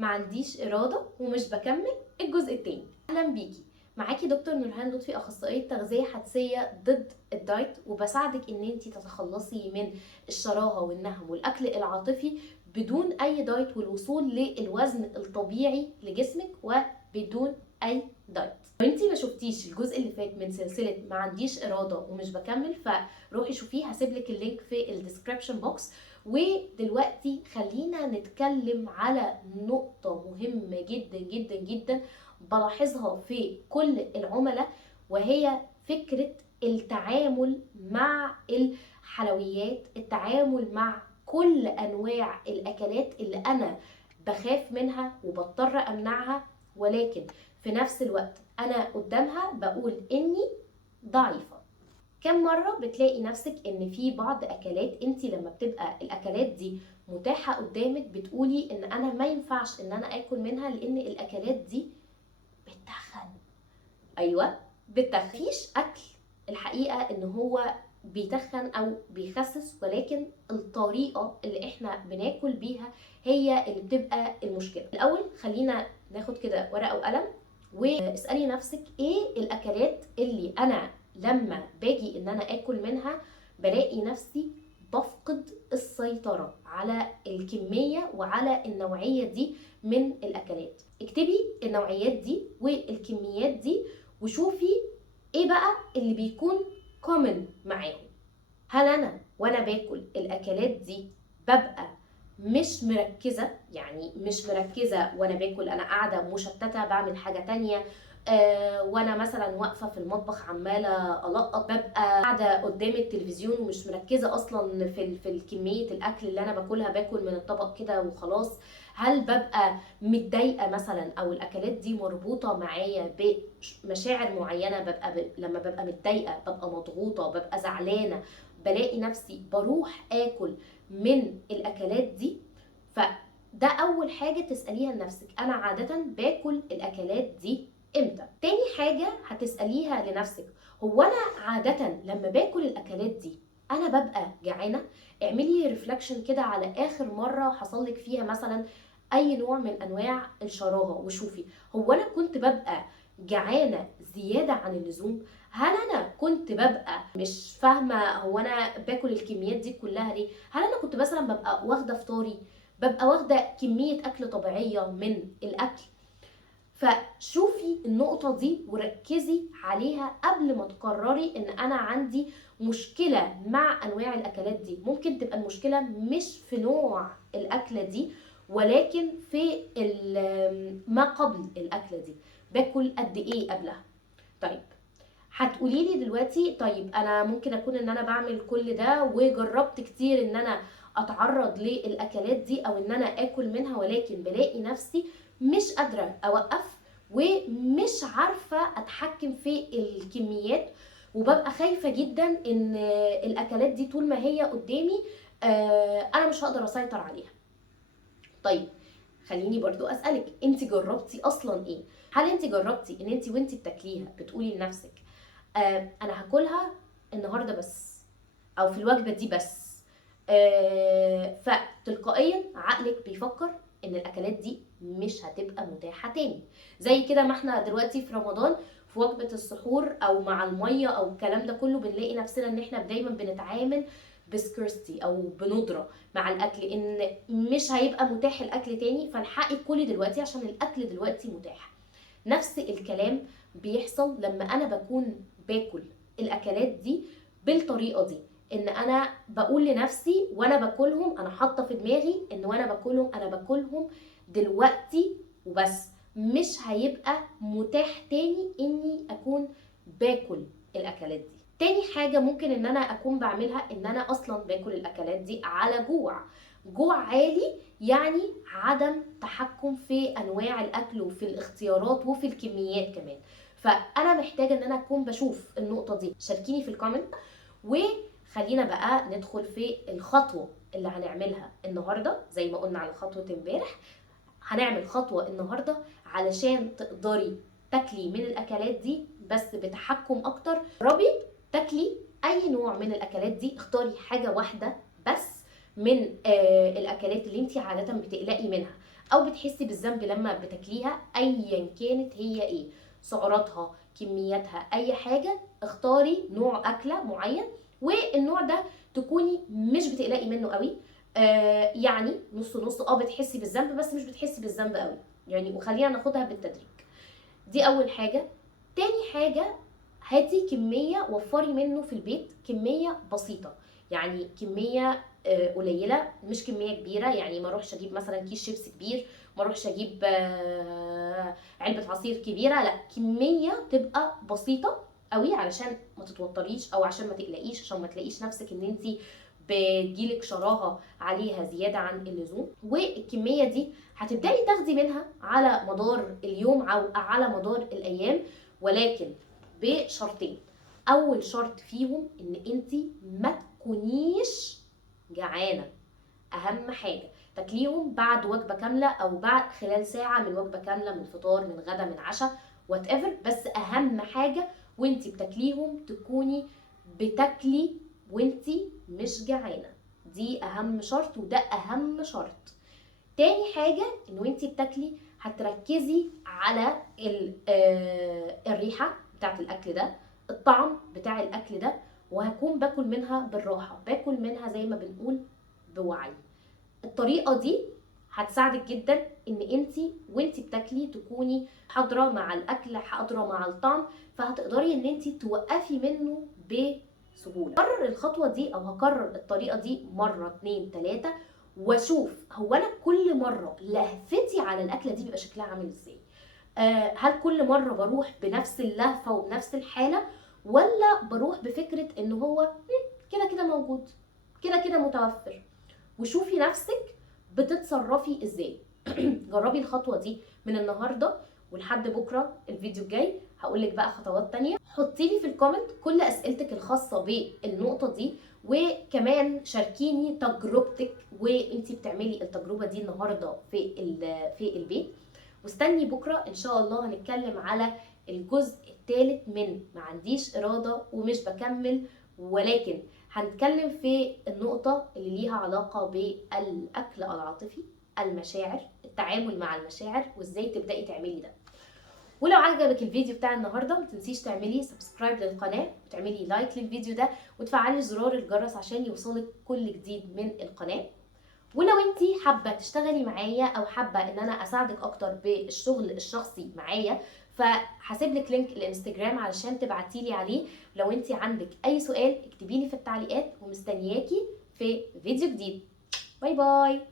ما عنديش إرادة ومش بكمل الجزء التاني. أهلا بيكي، معاكي دكتور نورهان لطفي، أخصائية تغذية حدسية ضد الدايت، وبساعدك إن انتي تتخلصي من الشراهة والنهم والأكل العاطفي بدون أي دايت، والوصول للوزن الطبيعي لجسمك وبدون أي دايت. لو انتي ما شفتيش الجزء اللي فات من سلسلة ما عنديش إرادة ومش بكمل، فروحي شوفيه، هسيبلك اللينك في الديسكريبشن بوكس. ودلوقتي خلينا نتكلم على نقطة مهمة جدا جدا جدا بلاحظها في كل العملاء، وهي فكرة التعامل مع الحلويات، التعامل مع كل أنواع الأكلات اللي أنا بخاف منها وبضطر أمنعها، ولكن في نفس الوقت أنا قدامها بقول إني ضعيفة. كم مرة بتلاقي نفسك ان في بعض اكلات انت لما بتبقى الاكلات دي متاحة قدامك بتقولي ان انا ما ينفعش ان انا اكل منها لان الاكلات دي بتتخن؟ ايوه، بتتخن. مفيش اكل الحقيقة ان هو بيتخن او بيخسس، ولكن الطريقة اللي احنا بناكل بيها هي اللي بتبقى المشكلة. الاول خلينا ناخد كده ورقة وقلم واسألي نفسك ايه الاكلات اللي انا لما باجي ان انا اكل منها بلاقي نفسي بفقد السيطرة على الكمية وعلى النوعية دي من الاكلات. اكتبي النوعيات دي والكميات دي وشوفي ايه بقى اللي بيكون كومن معاهم. هل انا وانا باكل الاكلات دي ببقى مش مركزة؟ يعني مش مركزة وانا باكل، انا قاعدة مشتتة بعمل حاجة تانية. وانا مثلا واقفة في المطبخ عمالة ألقط، ببقى قاعدة قدام التلفزيون ومش مركزة اصلا في كمية الاكل اللي انا باكلها، باكل من الطبق كده وخلاص. هل ببقى متضايقة مثلا، او الاكلات دي مربوطة معايا بمشاعر معينة؟ لما ببقى متضايقة ببقى مضغوطة، ببقى زعلانة، بلاقي نفسي بروح اكل من الاكلات دي. فده اول حاجة تسأليها لنفسك، انا عادة باكل الاكلات دي امتى؟ تاني حاجة هتسأليها لنفسك، هو انا عادة لما باكل الاكلات دي انا ببقى جعانة؟ اعملي ريفلكشن كده على اخر مرة حصلك فيها مثلا اي نوع من انواع الشراهة، وشوفي هو انا كنت ببقى جعانة زيادة عن اللزوم؟ هل انا كنت ببقى مش فاهمه هو انا باكل الكميات دي كلها ليه؟ هل انا كنت مثلا ببقى واخده فطاري، ببقى واخده كميه اكل طبيعيه من الاكل؟ فشوفي النقطه دي وركزي عليها قبل ما تقرري ان انا عندي مشكله مع انواع الاكلات دي. ممكن تبقى المشكله مش في نوع الاكله دي، ولكن في ما قبل الاكله دي، باكل قد ايه قبلها. طيب هتقولي لي دلوقتي، طيب انا ممكن اكون ان انا بعمل كل ده وجربت كتير ان انا اتعرض للاكلات دي او ان انا اكل منها، ولكن بلاقي نفسي مش قادرة اوقف ومش عارفة اتحكم في الكميات، وببقى خايفة جدا ان الاكلات دي طول ما هي قدامي انا مش هقدر اسيطر عليها. طيب خليني برضو اسألك، انت جربتي اصلا ايه؟ هل انت جربتي ان انت وانت بتاكليها بتقولي لنفسك انا هاكلها النهارده بس، او في الوجبه دي بس؟ فتلقائيا عقلك بيفكر ان الاكلات دي مش هتبقى متاحه تاني. زي كده ما احنا دلوقتي في رمضان في وجبه السحور او مع الميه او الكلام ده كله بنلاقي نفسنا ان احنا دايما بنتعامل بسكرستي او بندره مع الاكل، ان مش هيبقى متاح الاكل تاني، فالحقي كلي دلوقتي عشان الاكل دلوقتي متاح. نفس الكلام بيحصل لما انا بكون باكل الاكلات دي بالطريقه دي، ان انا بقول لنفسي وانا باكلهم، انا حاطه في دماغي ان وانا باكلهم انا باكلهم دلوقتي وبس، مش هيبقى متاح تاني اني اكون باكل الاكلات دي. تاني حاجه ممكن ان انا اكون بعملها ان انا اصلا باكل الاكلات دي على جوع عالي، يعني عدم تحكم في انواع الاكل وفي الاختيارات وفي الكميات كمان. فانا محتاجه ان انا اكون بشوف النقطه دي. شاركيني في الكومنت، وخلينا بقى ندخل في الخطوه اللي هنعملها النهارده. زي ما قلنا على خطوه امبارح، هنعمل خطوه النهارده علشان تقدري تاكلي من الاكلات دي بس بتحكم اكتر. جربي تاكلي اي نوع من الاكلات دي، اختاري حاجه واحده بس من الاكلات اللي انت عاده بتقلقي منها او بتحسي بالذنب لما بتاكليها، ايا كانت هي ايه، سعراتها، كمياتها، اي حاجه، اختاري نوع اكله معين، والنوع ده تكوني مش بتقلقي منه قوي. يعني نص نص، بتحسي بالذنب بس مش بتحسي بالذنب قوي يعني، وخلينا ناخدها بالتدريج. دي اول حاجه. تاني حاجه، هاتي كميه، وفري منه في البيت كميه بسيطه، يعني كميه قليله، مش كميه كبيره. يعني ما اروحش اجيب مثلا كيس شيبس كبير، ما اروحش اجيب علبه عصير كبيره، لا، كميه تبقى بسيطه قوي علشان ما تتوتريش، او عشان ما تقلقيش، عشان ما تلاقيش نفسك ان انت بيجيلك شراهه عليها زياده عن اللزوم. والكميه دي هتبداي تاخدي منها على مدار اليوم او على مدار الايام، ولكن بشرطين. اول شرط فيهم ان انت ما تكونيش جعانه. اهم حاجه تاكليهم بعد وجبه كامله، او بعد خلال ساعه من وجبه كامله، من فطار، من غدا، من عشاء، وات ايفر. بس اهم حاجه وانت بتاكليهم تكوني بتاكلي وانت مش جعانه. دي اهم شرط، وده اهم شرط. تاني حاجة، ان وانتي بتاكلي هتركزي على الريحة بتاعت الاكل ده، الطعم بتاع الاكل ده، وهكون باكل منها بالراحة، باكل منها زي ما بنقول بوعي. الطريقة دي هتساعدك جدا ان انتي وانتي بتاكلي تكوني حاضرة مع الاكل، حاضرة مع الطعم، فهتقدري ان انتي توقفي منه بسهولة. هكرر الخطوة دي او هكرر الطريقة دي مرة 2 3، واشوف هو انا كل مرة لهفتي على الاكلة دي بيبقى شكلها عامل ازاي. هل كل مرة بروح بنفس اللهفة وبنفس الحالة، ولا بروح بفكرة ان هو كده كده موجود، كده كده متوفر. وشوفي نفسك بتتصرفي ازاي. جربي الخطوة دي من النهاردة ولحد بكرة الفيديو الجاي، هقولك بقى خطوات تانية. حطيلي في الكومنت كل اسئلتك الخاصة بالنقطة دي، وكمان شاركيني تجربتك وانتي بتعملي التجربة دي النهاردة في البيت. واستني بكرة ان شاء الله هنتكلم على الجزء الثالث من ما عنديش إرادة ومش بكمل، ولكن هنتكلم في النقطة اللي ليها علاقة بالأكل العاطفي، المشاعر، التعامل مع المشاعر، وازاي تبدأي تعملي ده. ولو عجبك الفيديو بتاع النهارده ما تنسيش تعملي سبسكرايب للقناه، وتعملي لايك للفيديو ده، وتفعلي زرار الجرس عشان يوصلك كل جديد من القناه. ولو انتي حابه تشتغلي معايا، او حابه ان انا اساعدك اكتر بالشغل الشخصي معايا، فهسيب لك لينك الانستجرام علشان تبعتيلي عليه. لو انتي عندك اي سؤال اكتبيلي في التعليقات، ومستنياكي في فيديو جديد. باي باي.